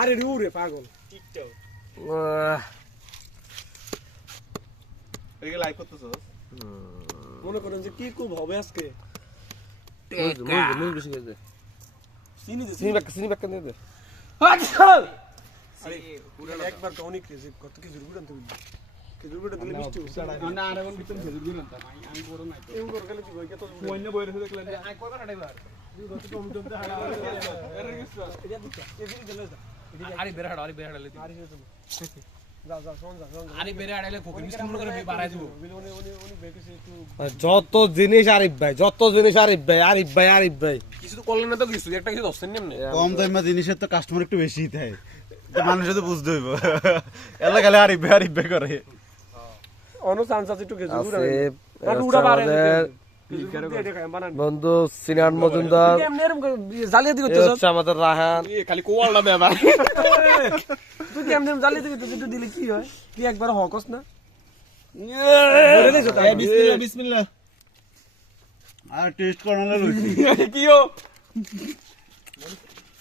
আরে রে পাগল টিকটক লাইক করতেছো মনে করেন যে কি খুব হবে আজকে মুই বেশি গেছে চিনি ব্যাক নিয়ে দে আরে একবার তো অনেক রেজিপ কত কি জরুরি আনতে বলি খেজুর গুড়া দিলে মিষ্টি হবে না আর এখন ভিতরে খেজুর গুড় আনতাম আমি বড় নাই তো এম করে গেলে কি হয় কত কোইন্য বইরে দেখলেন আই কইবা না ড্রাইভার কত কম জমতে হারা এর গেছে এটা দিতে এদিকে গেলে যা আরে বের হাড় আরে আরে যা যা শোন যা আরে বের হাড়াইলে ফকির মিষ্টি মনে করে বাড়াই দিব উনি বেকেছে একটু যত জিনিস আরিফ ভাই কিছু তো করলেন না তো কিছু একটা কিছু দছেন নেমনে কম দামে জিনিসের তো কাস্টমার একটু বেশি দেয় তো মানুষে তো বুঝতে হইব এলা গেলে আরিফ ভাই করে অন্য চান্স আছে একটু খেজুর গুড়া আছে উড়া বাড়ে বন্ধু সিনান মজুমদার জ্বালিয়ে দিবে তো হচ্ছে আমাদের রাহান খালি কোয়ালটা ব্যাপার তুই কেমনে জ্বালিয়ে দিবি তো দিলে কি হয় তুই একবার হকস না বিসমিল্লাহ বিসমিল্লাহ আর টেস্ট করানো লইছি কিও